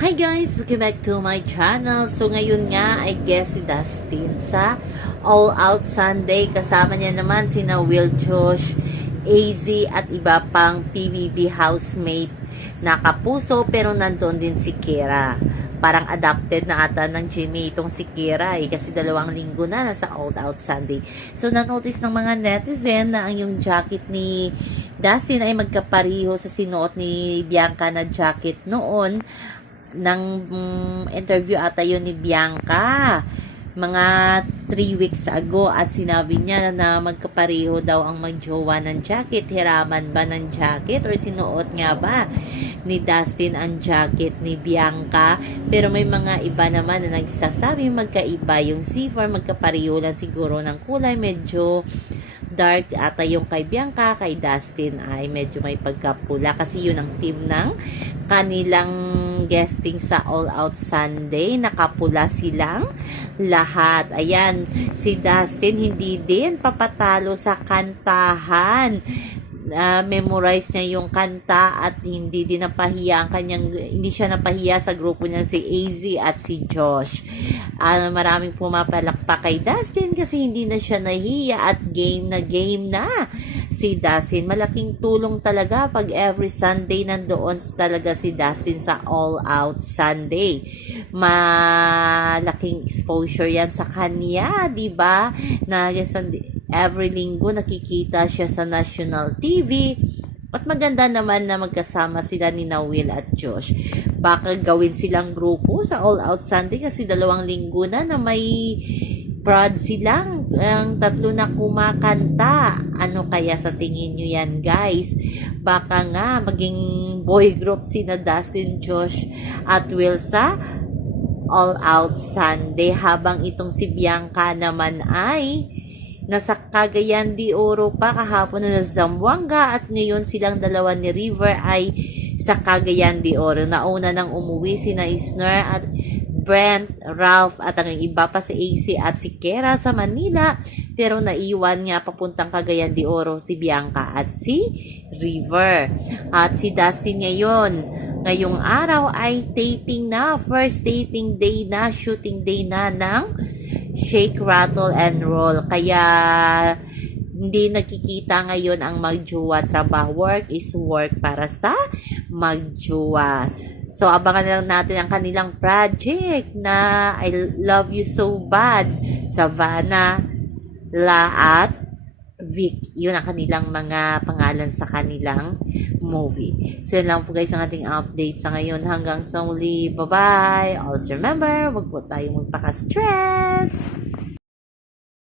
Hi guys! Welcome back to my channel. So ngayon nga, I guess si Dustin sa All Out Sunday. Kasama niya naman sina Will Josh, AZ at iba pang PBB housemate na kapuso pero nandun din si Kira. Parang adopted na ata ng Jimmy itong si Kira eh, kasi dalawang linggo na nasa All Out Sunday. So nanotice ng mga netizen na ang yung jacket ni Dustin ay magkapariho sa sinuot ni Bianca na jacket noon ng mm, interview ata yun ni Bianca mga 3 weeks ago at sinabi niya na magkapareho daw ang magjowa ng jacket. Hiraman ba ng jacket or sinuot nga ba ni Dustin ang jacket ni Bianca? Pero may mga iba naman na nagsasabi magkaiba yung C4, magkapareho lang siguro ng kulay. Medyo dark ata yung kay Bianca, kay Dustin ay medyo may pagkapula kasi yun ang team ng kanilang guesting sa All Out Sunday. Nakapula silang lahat. Ayan, si Dustin hindi din papatalo sa kantahan. Ah, memorize niya yung kanta at hindi din napahiya ang kanyang hindi siya napahiya sa grupo niya si AZ at si Josh. Ah, maraming pumapalakpak kay Dustin kasi hindi na siya nahiya at game na game na si Dustin. Malaking tulong talaga pag every Sunday nandoon talaga si Dustin sa All Out Sunday. Malaking exposure yan sa kanya, di ba? Na every linggo nakikita siya sa national TV. At maganda naman na magkasama sila ni Will at Josh. Baka gawin silang grupo sa All Out Sunday kasi dalawang linggo na na may proud silang ang tatlo na kumakanta. Ano kaya sa tingin nyo yan guys? Baka nga maging boy group sina Dustin, Josh at Will sa All Out Sunday habang itong si Bianca naman ay nasa Cagayan de Oro pa kahapon na Zamboanga at ngayon silang dalawa ni River ay sa Cagayan de Oro. Nauna nang umuwi si Isner at Brent, Ralph at ang iba pa si AC at si Kera sa Manila pero naiwan nga papuntang Cagayan de Oro si Bianca at si River. At si Dustin ngayon, ngayong araw ay taping na, first taping day na, shooting day na ng Shake, Rattle, and Roll. Kaya hindi nakikita ngayon ang magjuwa trabaho. Work is work para sa magjuwa. So, abangan lang natin ang kanilang project na I Love You So Bad, Savannah, La at Vic. Yun ang kanilang mga pangalan sa kanilang movie. So, yun lang po guys ang ating update sa ngayon. Hanggang sa muli. Bye-bye. Also remember, wag po tayong magpaka-stress.